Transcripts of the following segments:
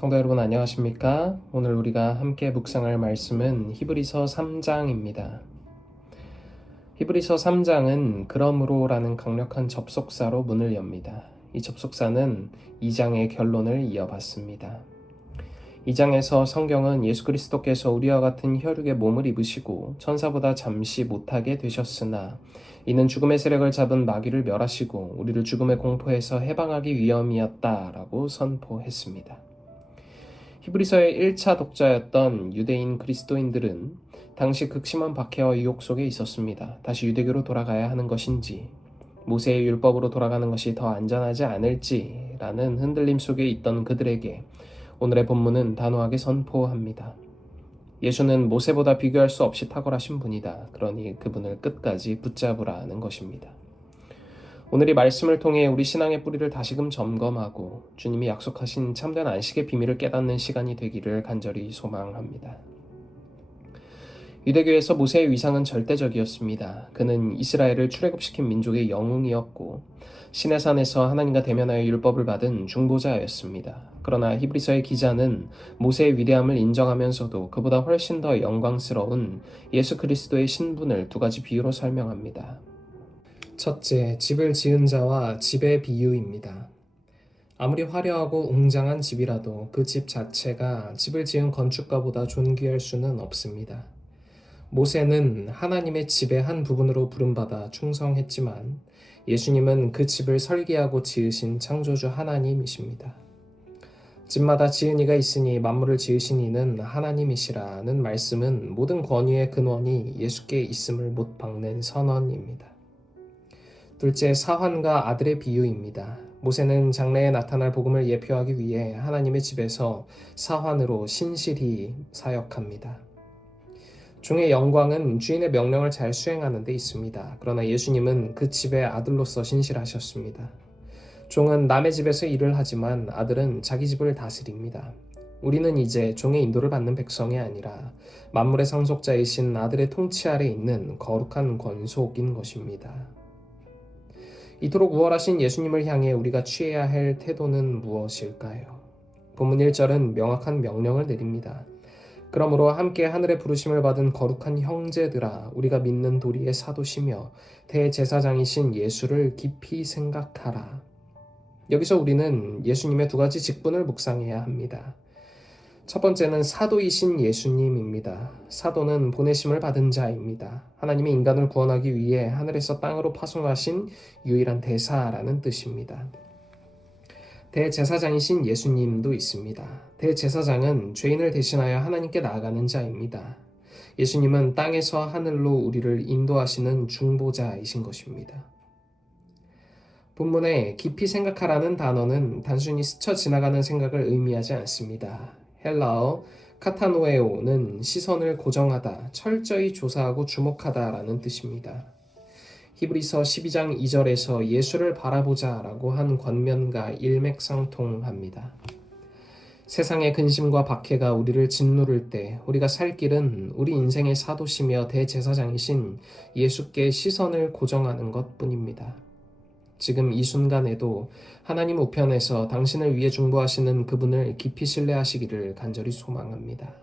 성도 여러분 안녕하십니까? 오늘 우리가 함께 묵상할 말씀은 히브리서 3장입니다. 히브리서 3장은 그러므로라는 강력한 접속사로 문을 엽니다. 이 접속사는 2장의 결론을 이어받습니다. 2장에서 성경은 예수 그리스도께서 우리와 같은 혈육의 몸을 입으시고 천사보다 잠시 못하게 되셨으나 이는 죽음의 세력을 잡은 마귀를 멸하시고 우리를 죽음의 공포에서 해방하기 위함이었다라고 선포했습니다. 히브리서의 1차 독자였던 유대인 그리스도인들은 당시 극심한 박해와 유혹 속에 있었습니다. 다시 유대교로 돌아가야 하는 것인지, 모세의 율법으로 돌아가는 것이 더 안전하지 않을지라는 흔들림 속에 있던 그들에게 오늘의 본문은 단호하게 선포합니다. 예수는 모세보다 비교할 수 없이 탁월하신 분이다. 그러니 그분을 끝까지 붙잡으라는 것입니다. 오늘 이 말씀을 통해 우리 신앙의 뿌리를 다시금 점검하고 주님이 약속하신 참된 안식의 비밀을 깨닫는 시간이 되기를 간절히 소망합니다. 유대교에서 모세의 위상은 절대적이었습니다. 그는 이스라엘을 출애굽시킨 민족의 영웅이었고 시내산에서 하나님과 대면하여 율법을 받은 중보자였습니다. 그러나 히브리서의 기자는 모세의 위대함을 인정하면서도 그보다 훨씬 더 영광스러운 예수 그리스도의 신분을 두 가지 비유로 설명합니다. 첫째, 집을 지은 자와 집의 비유입니다. 아무리 화려하고 웅장한 집이라도 그 집 자체가 집을 지은 건축가보다 존귀할 수는 없습니다. 모세는 하나님의 집의 한 부분으로 부름받아 충성했지만 예수님은 그 집을 설계하고 지으신 창조주 하나님이십니다. 집마다 지은 이가 있으니 만물을 지으신 이는 하나님이시라는 말씀은 모든 권위의 근원이 예수께 있음을 못 박는 선언입니다. 둘째, 사환과 아들의 비유입니다. 모세는 장래에 나타날 복음을 예표하기 위해 하나님의 집에서 사환으로 신실히 사역합니다. 종의 영광은 주인의 명령을 잘 수행하는 데 있습니다. 그러나 예수님은 그 집의 아들로서 신실하셨습니다. 종은 남의 집에서 일을 하지만 아들은 자기 집을 다스립니다. 우리는 이제 종의 인도를 받는 백성이 아니라 만물의 상속자이신 아들의 통치 아래 있는 거룩한 권속인 것입니다. 이토록 우월하신 예수님을 향해 우리가 취해야 할 태도는 무엇일까요? 본문 1절은 명확한 명령을 내립니다. 그러므로 함께 하늘의 부르심을 받은 거룩한 형제들아, 우리가 믿는 도리의 사도시며 대제사장이신 예수를 깊이 생각하라. 여기서 우리는 예수님의 두 가지 직분을 묵상해야 합니다. 첫 번째는 사도이신 예수님입니다. 사도는 보내심을 받은 자입니다. 하나님이 인간을 구원하기 위해 하늘에서 땅으로 파송하신 유일한 대사라는 뜻입니다. 대제사장이신 예수님도 있습니다. 대제사장은 죄인을 대신하여 하나님께 나아가는 자입니다. 예수님은 땅에서 하늘로 우리를 인도하시는 중보자이신 것입니다. 본문에 깊이 생각하라는 단어는 단순히 스쳐 지나가는 생각을 의미하지 않습니다. 헬라어 카타노에오는 시선을 고정하다, 철저히 조사하고 주목하다라는 뜻입니다. 히브리서 12장 2절에서 예수를 바라보자라고 한 권면과 일맥상통합니다. 세상의 근심과 박해가 우리를 짓누를 때 우리가 살 길은 우리 인생의 사도시며 대제사장이신 예수께 시선을 고정하는 것뿐입니다. 지금 이 순간에도 하나님 우편에서 당신을 위해 중보하시는 그분을 깊이 신뢰하시기를 간절히 소망합니다.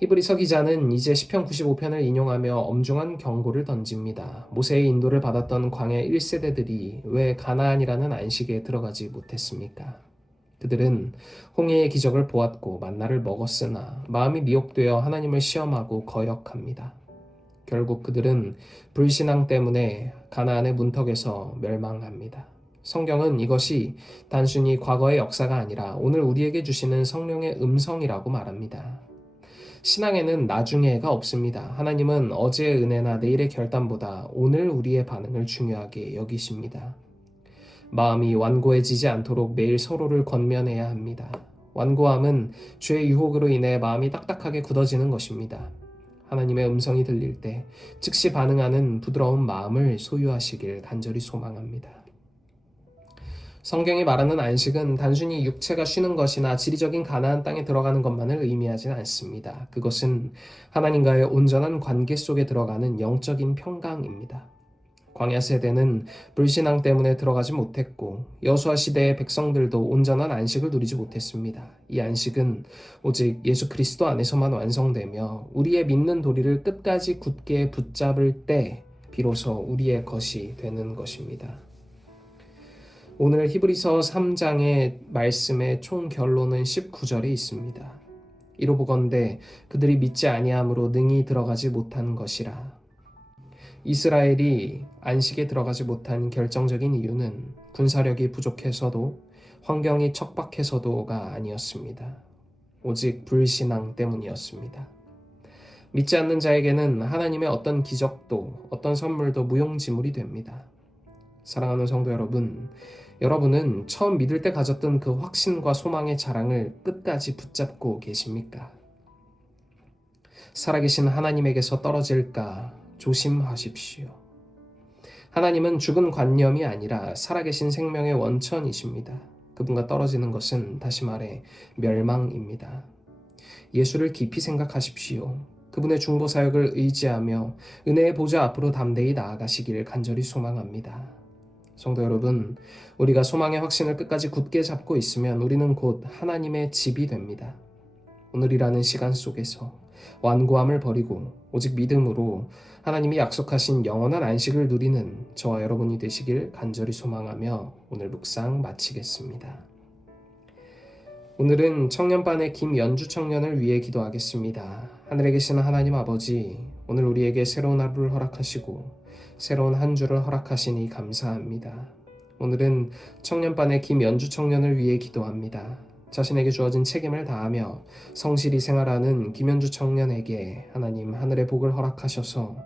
히브리서 기자는 이제 시편 95편을 인용하며 엄중한 경고를 던집니다. 모세의 인도를 받았던 광야 1세대들이 왜 가나안이라는 안식에 들어가지 못했습니까? 그들은 홍해의 기적을 보았고 만나를 먹었으나 마음이 미혹되어 하나님을 시험하고 거역합니다. 결국 그들은 불신앙 때문에 가나안의 문턱에서 멸망합니다. 성경은 이것이 단순히 과거의 역사가 아니라 오늘 우리에게 주시는 성령의 음성이라고 말합니다. 신앙에는 나중에가 없습니다. 하나님은 어제의 은혜나 내일의 결단보다 오늘 우리의 반응을 중요하게 여기십니다. 마음이 완고해지지 않도록 매일 서로를 권면해야 합니다. 완고함은 죄의 유혹으로 인해 마음이 딱딱하게 굳어지는 것입니다. 하나님의 음성이 들릴 때 즉시 반응하는 부드러운 마음을 소유하시길 간절히 소망합니다. 성경이 말하는 안식은 단순히 육체가 쉬는 것이나 지리적인 가나안 땅에 들어가는 것만을 의미하지는 않습니다. 그것은 하나님과의 온전한 관계 속에 들어가는 영적인 평강입니다. 광야 세대는 불신앙 때문에 들어가지 못했고 여호수아 시대의 백성들도 온전한 안식을 누리지 못했습니다. 이 안식은 오직 예수 그리스도 안에서만 완성되며 우리의 믿는 도리를 끝까지 굳게 붙잡을 때 비로소 우리의 것이 되는 것입니다. 오늘 히브리서 3장의 말씀의 총 결론은 19절에 있습니다. 이로 보건대 그들이 믿지 아니함으로 능히 들어가지 못한 것이라. 이스라엘이 안식에 들어가지 못한 결정적인 이유는 군사력이 부족해서도 환경이 척박해서도가 아니었습니다. 오직 불신앙 때문이었습니다. 믿지 않는 자에게는 하나님의 어떤 기적도 어떤 선물도 무용지물이 됩니다. 사랑하는 성도 여러분, 여러분은 처음 믿을 때 가졌던 그 확신과 소망의 자랑을 끝까지 붙잡고 계십니까? 살아계신 하나님에게서 떨어질까 조심하십시오. 하나님은 죽은 관념이 아니라 살아계신 생명의 원천이십니다. 그분과 떨어지는 것은 다시 말해 멸망입니다. 예수를 깊이 생각하십시오. 그분의 중보 사역을 의지하며 은혜의 보좌 앞으로 담대히 나아가시기를 간절히 소망합니다. 성도 여러분, 우리가 소망의 확신을 끝까지 굳게 잡고 있으면 우리는 곧 하나님의 집이 됩니다. 오늘이라는 시간 속에서 완고함을 버리고 오직 믿음으로 하나님이 약속하신 영원한 안식을 누리는 저와 여러분이 되시길 간절히 소망하며 오늘 묵상 마치겠습니다. 오늘은 청년반의 김연주 청년을 위해 기도하겠습니다. 하늘에 계신 하나님 아버지, 오늘 우리에게 새로운 하루를 허락하시고 새로운 한 주를 허락하시니 감사합니다. 오늘은 청년반의 김연주 청년을 위해 기도합니다. 자신에게 주어진 책임을 다하며 성실히 생활하는 김연주 청년에게 하나님 하늘의 복을 허락하셔서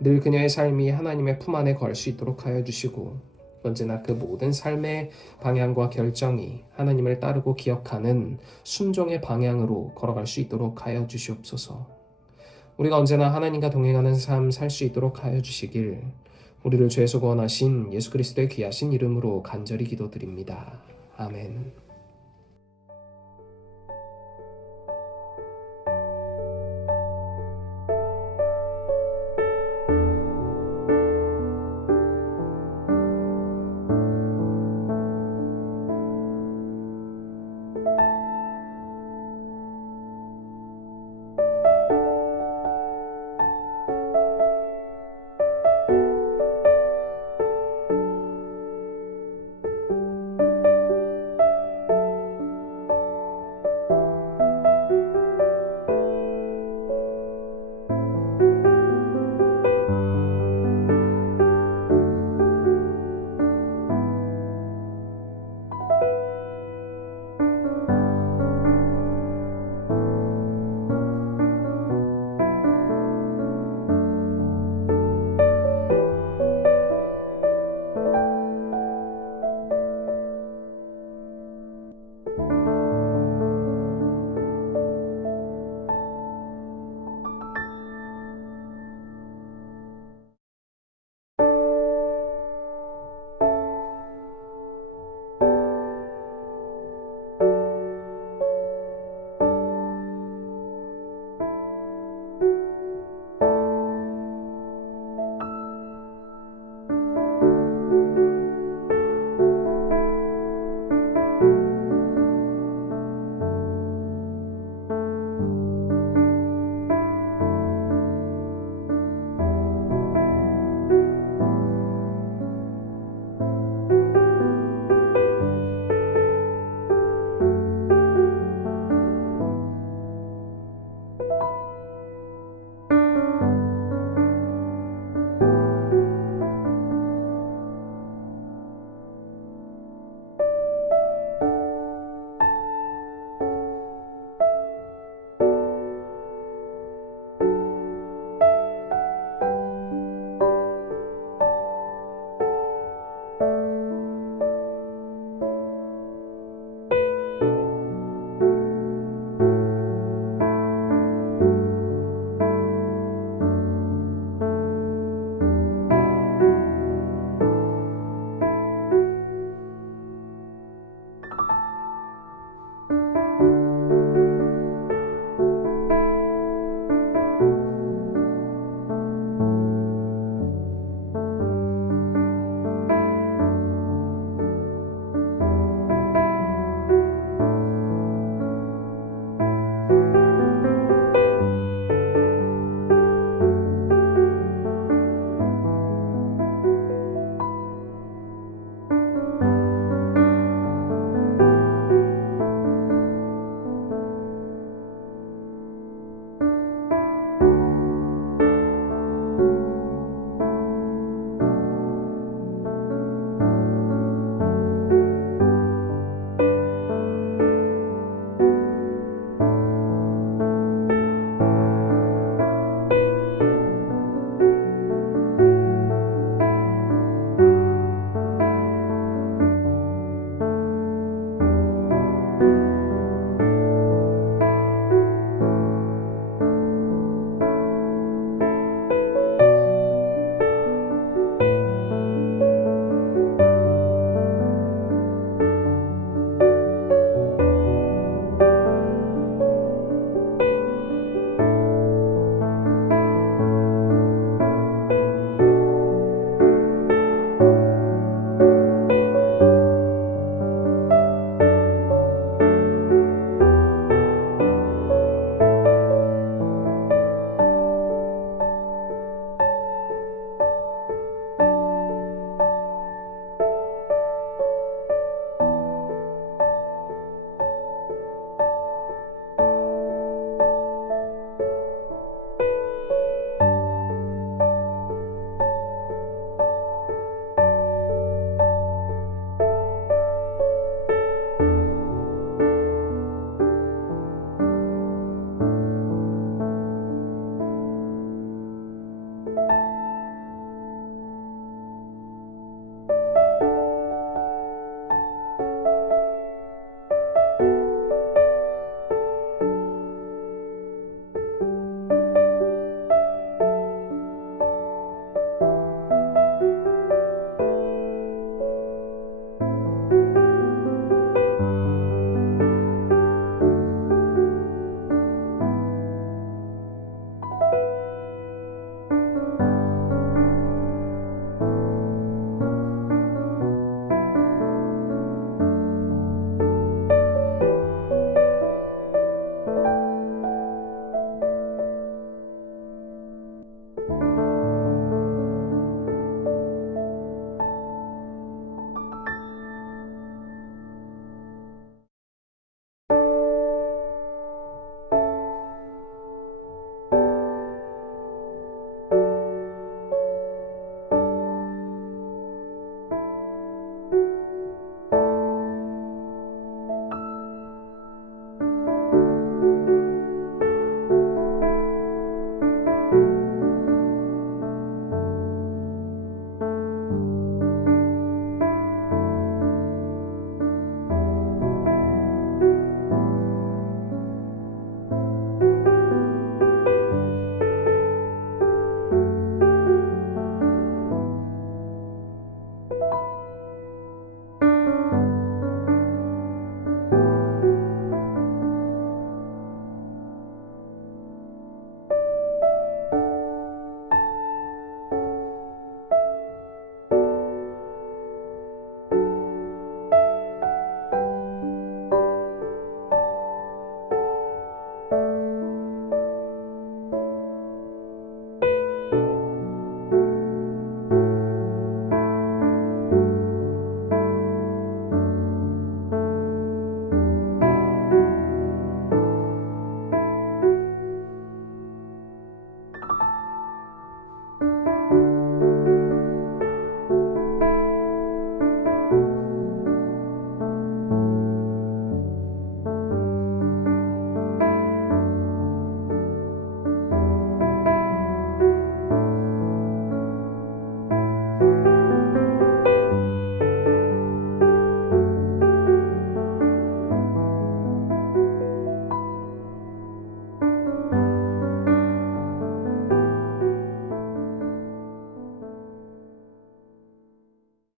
늘 그녀의 삶이 하나님의 품 안에 걸 수 있도록 하여 주시고 언제나 그 모든 삶의 방향과 결정이 하나님을 따르고 기억하는 순종의 방향으로 걸어갈 수 있도록 하여 주시옵소서. 우리가 언제나 하나님과 동행하는 삶 살 수 있도록 하여 주시길 우리를 죄에서 구원하신 예수 그리스도의 귀하신 이름으로 간절히 기도드립니다. 아멘.